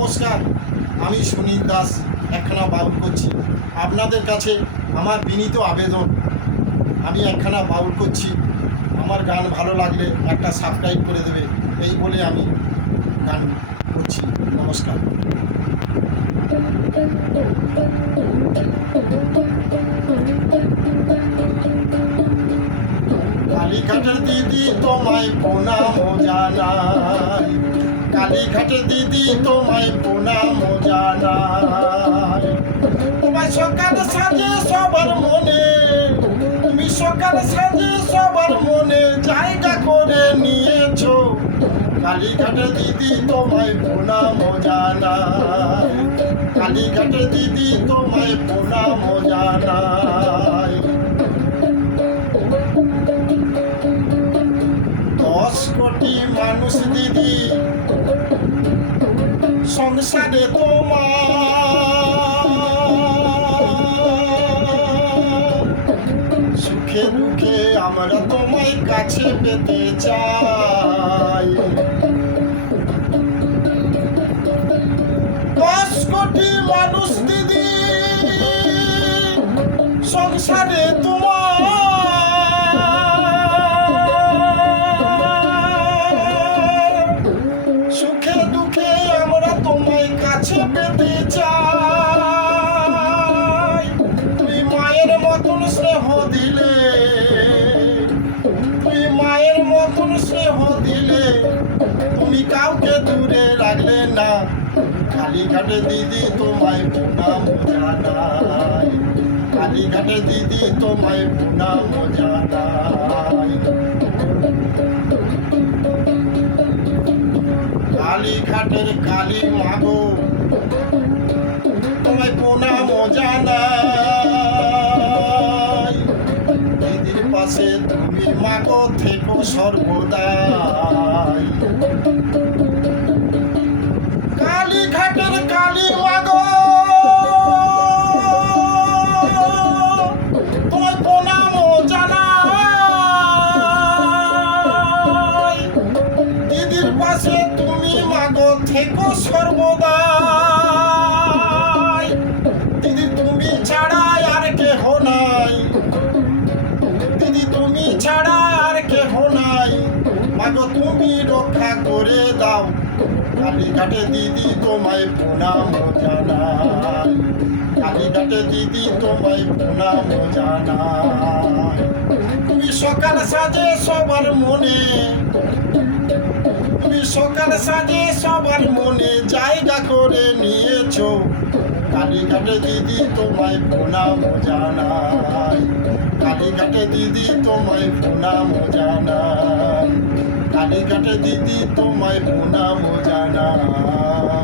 নমস্কার, আমি সুনীল দাস একখানা বাউল করছি। আপনাদের কাছে আমার বিনীত আবেদন, আমি একখানা বাউল করছি, আমার গান ভালো লাগলে একটা সাবস্ক্রাইব করে দেবে, এই বলে আমি গান করছি। নমস্কার। কালীঘাটের দিদি তোমায় প্রণাম জানাই, কালীঘাটের দিদি তোমায় প্রণাম জানাই। তোমায় সকাল সাজে সবার মনে, তুমি সকাল সাজে সবার মনে জায়গা করে নিয়েছো। কালীঘাটের দিদি তোমায় প্রণাম জানাই, কালীঘাটের দিদি তোমায় প্রণাম জানাই। 10 কোটি মানুষ দিদি সংসারে তোমার, সুখে দুঃখে আমরা তোমায় কাছে পেতে চাই। 10 কোটি মানুষ দিদি সংসারে তোমার, সুখে দুঃখে আমরা তোমায় কাছে পেতে চাই। তুই মায়ের মতন স্নেহ দিলে, তুই মায়ের মতন স্নেহ দিলে, তুমি কাউকে দূরে রাখলে না। কালীঘাটে দিদি তোমায় প্রণাম জানাই, কালীঘাটে দিদি তোমায় প্রণাম জানাই। কালীঘাটের কালী মাগো তোমায় প্রণাম জানাই। দিদির পাশে তুমি মাগো থেকো সর্বদাই। কালীঘাটের কালী মাগো তোমায় প্রণাম জানাই। দিদির পাশে তুমি মাগো থেকো সর্বদাই। দিদি তুমি ছাড়া আর কেহ নাই, দিদি তুমি ছাড়া আর কেহ নাই, মাগো তুমি রক্ষা করে দাও। কালীঘাটে দিদি তোমায় প্রণাম জানাই, কালীঘাটে দিদি তোমায় প্রণাম জানাই। তুমি সকাল সাজে সবার মনে, তুমি সকাল সাজে সবার মনে জায়গা করে নিয়েছো। কালীঘাটে দিদি তোমায় প্রণাম জানাই, কালীঘাটে দিদি তোমায় প্রণাম জানাই, কালীঘাটে দিদি তোমায় প্রণাম জানাই।